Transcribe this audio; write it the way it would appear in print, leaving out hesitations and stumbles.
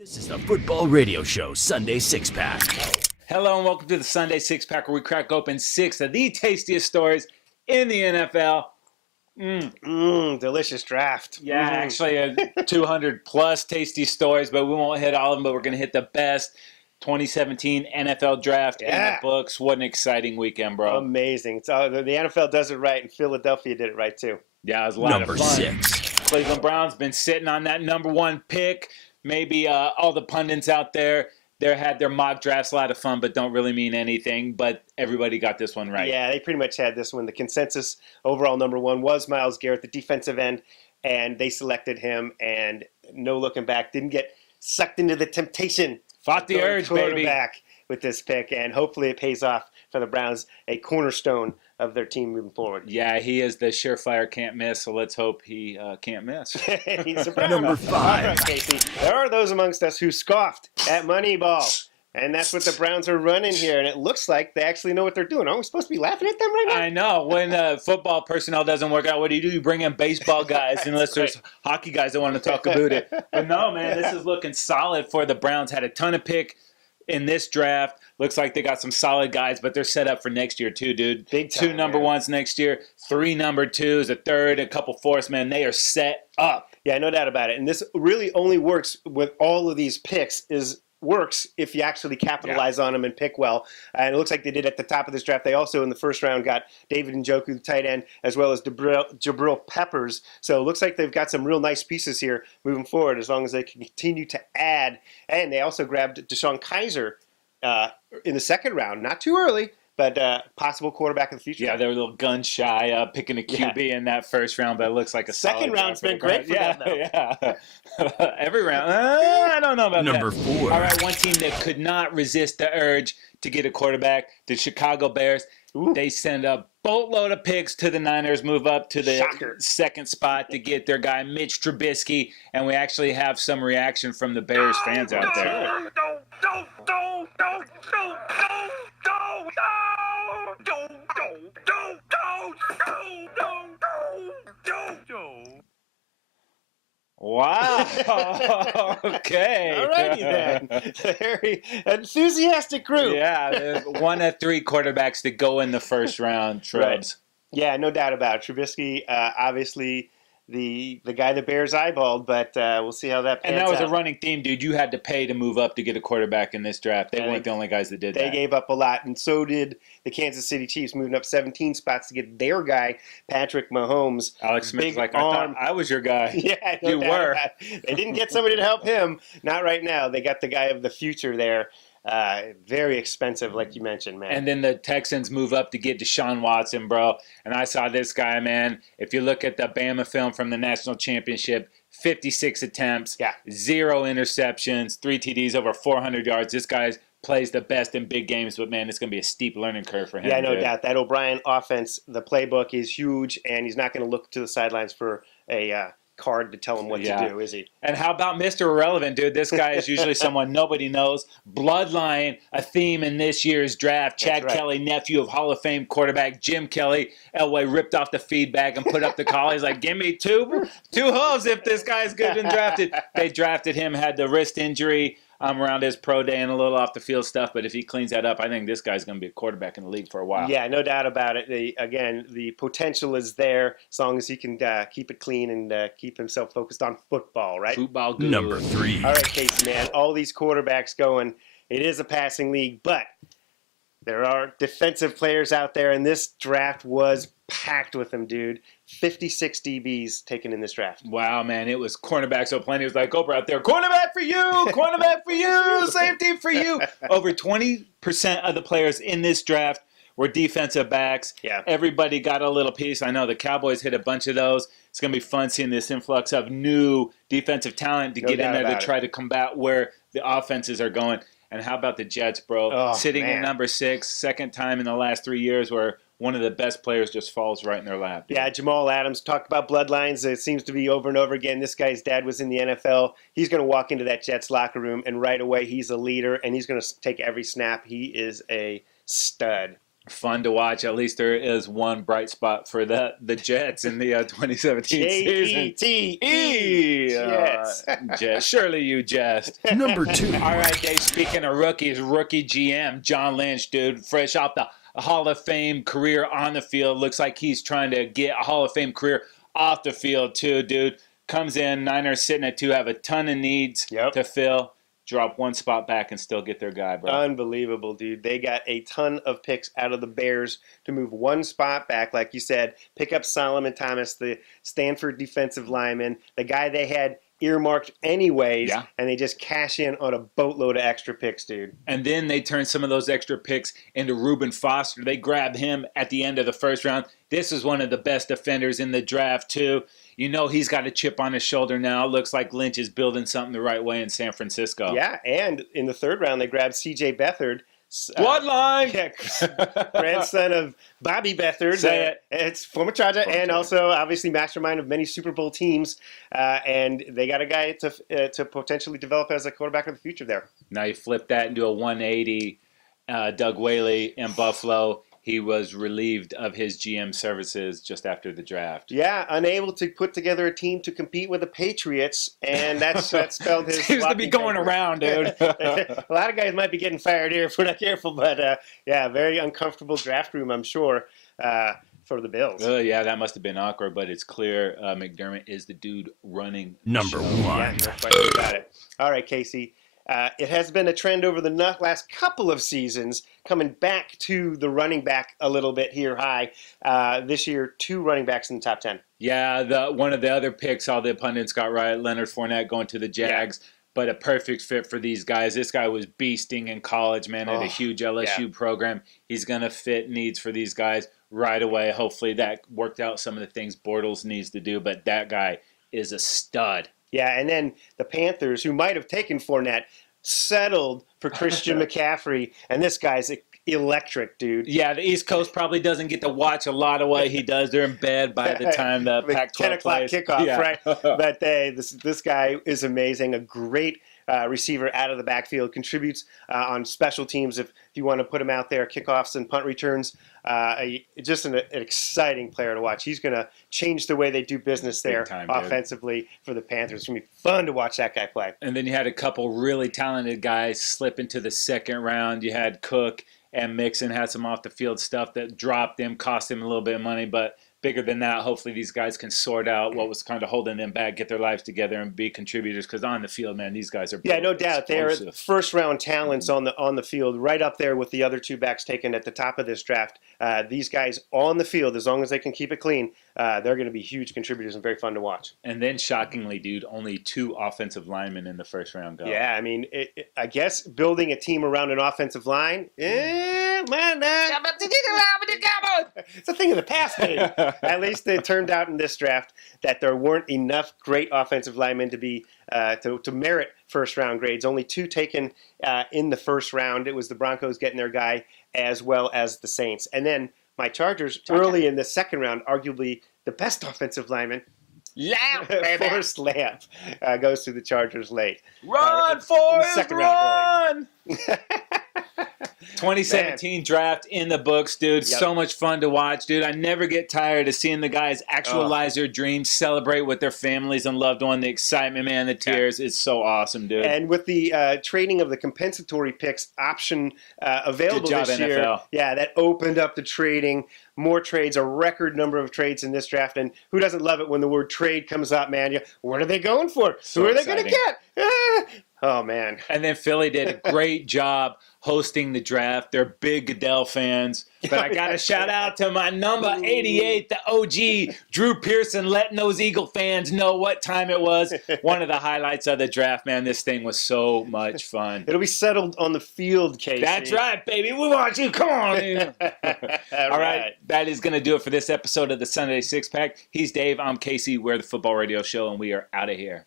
This is the Football Radio Show Sunday Six Pack. Hello and welcome to the Sunday Six Pack, where we crack open six of the tastiest stories in the NFL. Delicious draft. Yeah, actually 200 plus tasty stories, but we won't hit all of them, but we're going to hit the best 2017 NFL draft in the books. What an exciting weekend, bro. Amazing. So the NFL does it right, and Philadelphia did it right, too. Yeah, it was a lot of fun. Number 6. Cleveland Browns been sitting on that number one pick. Maybe all the pundits out there, they had their mock drafts, a lot of fun, but don't really mean anything. But everybody got this one right. Yeah, they pretty much had this one. The consensus overall number one was Myles Garrett, the defensive end, and they selected him. And no looking back, didn't get sucked into the temptation. Fought the urge, baby. Back with this pick, and hopefully it pays off for the Browns, a cornerstone of their team moving forward. Yeah, he is the surefire can't miss, so let's hope he can't miss. He's a Number 5. All right, Casey. There are those amongst us who scoffed at Moneyball, and that's what the Browns are running here, and it looks like they actually know what they're doing. Aren't we supposed to be laughing at them right now? I know. When football personnel doesn't work out, what do? You bring in baseball guys, unless there's hockey guys that want to talk about it. But no, man, this is looking solid for the Browns. Had a ton of pick in this draft. Looks like they got some solid guys, but they're set up for next year too, dude. Big time, 2 number ones next year, 3 number 2s, a third, a couple fourths, man. They are set up. Yeah, no doubt about it. And this really only works with all of these picks works if you actually capitalize on them and pick well. And it looks like they did at the top of this draft. They also, in the first round, got David Njoku, the tight end, as well as Jabril Peppers. So it looks like they've got some real nice pieces here moving forward, as long as they can continue to add. And they also grabbed Deshaun Kaiser in the second round. Not too early, but possible quarterback of the future. Yeah, they were a little gun shy picking a QB in that first round, but it looks like a second round's been great for them, though. Yeah, every round. I don't know about Number that. 4. All right, one team that could not resist the urge to get a quarterback, the Chicago Bears. Ooh. They send a boatload of picks to the Niners, move up to the second spot to get their guy Mitch Trubisky, and we actually have some reaction from the Bears fans out there. Wow. Okay. All righty then. Very enthusiastic group. Yeah, there's 1 of 3 quarterbacks that go in the first round, Trubs. Right. Yeah, no doubt about it. Trubisky, obviously the guy the Bears eyeballed, but we'll see how that pans out. And that was a running theme, dude. You had to pay to move up to get a quarterback in this draft. They weren't the only guys that did that. They gave up a lot, and so did the Kansas City Chiefs, moving up 17 spots to get their guy, Patrick Mahomes. Alex Smith's big like, arm. I was your guy. Yeah, You were. They didn't get somebody to help him. Not right now. They got the guy of the future there. Very expensive, like you mentioned, man. And then the Texans move up to get Deshaun Watson, bro. And I saw this guy, man. If you look at the Bama film from the national championship, 56 attempts, 0 interceptions, 3 TDs, over 400 yards. This guy plays the best in big games, but, man, it's going to be a steep learning curve for him. Yeah, no doubt. That O'Brien offense, the playbook is huge, and he's not going to look to the sidelines for a card to tell him what to do, is he? And how about Mr. Irrelevant, dude? This guy is usually someone nobody knows. Bloodline, a theme in this year's draft. Chad Kelly, nephew of Hall of Fame quarterback Jim Kelly. Elway ripped off the feedback and put up the call. He's like, give me two hooves if this guy's good and drafted. They drafted him, had the wrist injury around his pro day and a little off the field stuff, but if he cleans that up, I think this guy's going to be a quarterback in the league for a while. Yeah, no doubt about it. The potential is there as long as he can keep it clean and keep himself focused on football, right? Football guru. Number 3. All right, Casey, man, all these quarterbacks going. It is a passing league, but there are defensive players out there, and this draft was packed with them, dude. 56 DBs taken in this draft. Wow, man, it was cornerbacks so plenty. It was like Oprah out there, cornerback for you, cornerback for you, safety for you. Over 20% of the players in this draft were defensive backs. Yeah. Everybody got a little piece. I know the Cowboys hit a bunch of those. It's going to be fun seeing this influx of new defensive talent to get in there to try to combat where the offenses are going. And how about the Jets, bro? Oh, sitting in number 6, second time in the last 3 years where one of the best players just falls right in their lap. Dude. Yeah, Jamal Adams talked about bloodlines. It seems to be over and over again. This guy's dad was in the NFL. He's going to walk into that Jets locker room, and right away he's a leader, and he's going to take every snap. He is a stud. Fun to watch. At least there is one bright spot for the Jets in the 2017 season. Jets. Jets. Surely you jest. Number 2. All right, Dave. Speaking of rookies, rookie GM John Lynch, dude, fresh off the Hall of Fame career on the field. Looks like he's trying to get a Hall of Fame career off the field too, dude. Comes in, Niners sitting at 2, have a ton of needs to fill. Drop one spot back and still get their guy, bro. Unbelievable, dude. They got a ton of picks out of the Bears to move one spot back, like you said. Pick up Solomon Thomas, the Stanford defensive lineman, the guy they had earmarked anyways, and they just cash in on a boatload of extra picks, dude. And then they turn some of those extra picks into Reuben Foster. They grab him at the end of the first round. This is one of the best defenders in the draft, too. You know he's got a chip on his shoulder now. Looks like Lynch is building something the right way in San Francisco. Yeah, and in the third round, they grabbed C.J. Beathard. Bloodline! Grandson of Bobby Beathard. Say it. It's former Charger and also obviously mastermind of many Super Bowl teams. And they got a guy to potentially develop as a quarterback of the future there. Now you flip that into a 180. Doug Whaley in Buffalo. He was relieved of his GM services just after the draft. Yeah, unable to put together a team to compete with the Patriots, and that spelled his. Seems to be going around, dude. A lot of guys might be getting fired here if we're not careful, but very uncomfortable draft room, I'm sure, for the Bills. Yeah, that must have been awkward, but it's clear McDermott is the dude running. Number 1. Yeah, no question about it. All right, Casey. It has been a trend over the last couple of seasons, coming back to the running back a little bit here high. This year, 2 running backs in the top 10. Yeah, one of the other picks, all the pundits got right, Leonard Fournette going to the Jags, but a perfect fit for these guys. This guy was beasting in college, man, at a huge LSU program. He's going to fit needs for these guys right away. Hopefully that worked out some of the things Bortles needs to do, but that guy is a stud. Yeah, and then the Panthers, who might have taken Fournette, settled for Christian McCaffrey, and this guy's electric, dude. Yeah, the East Coast probably doesn't get to watch a lot of what he does. They're in bed by the time the Pac-12 10 o'clock plays. kickoff, right? But this guy is amazing, a great receiver out of the backfield, contributes on special teams if you want to put him out there, kickoffs and punt returns. Just an exciting player to watch. He's going to change the way they do business there offensively for the Panthers. It's going to be fun to watch that guy play. And then you had a couple really talented guys slip into the second round. You had Cook and Mixon had some off the field stuff that dropped them, cost them a little bit of money, but bigger than that, hopefully these guys can sort out what was kind of holding them back, get their lives together, and be contributors. Because on the field, man, these guys are no doubt they're first-round talents on the field, right up there with the other 2 backs taken at the top of this draft. These guys on the field, as long as they can keep it clean, they're going to be huge contributors and very fun to watch. And then, shockingly, dude, only 2 offensive linemen in the first round go. Yeah, I mean, I guess building a team around an offensive line, it's a thing of the past, baby. At least it turned out in this draft that there weren't enough great offensive linemen to be to merit first-round grades. Only 2 taken in the first round. It was the Broncos getting their guy as well as the Saints. And then my Chargers early in the second round, arguably the best offensive lineman, Forrest Lamp, goes to the Chargers late. Run, Forrest, run! Round 2017 draft in the books, dude. Yep. So much fun to watch, dude. I never get tired of seeing the guys actualize their dreams, celebrate with their families and loved ones. The excitement, man, the tears. It's so awesome, dude. And with the trading of the compensatory picks option available Good job, this year, NFL. Yeah, that opened up the trading. More trades, a record number of trades in this draft. And who doesn't love it when the word trade comes up, man? What are they going for? So Who are they exciting. going to get? Oh, man. And then Philly did a great job hosting the draft. They're big Goodell fans. But I got to shout out to my number 88, the OG, Drew Pearson, letting those Eagle fans know what time it was. One of the highlights of the draft, man. This thing was so much fun. It'll be settled on the field, Casey. That's right, baby. We want you. Come on. All right. That is going to do it for this episode of the Sunday Six Pack. He's Dave. I'm Casey. We're the Football Radio Show, and we are out of here.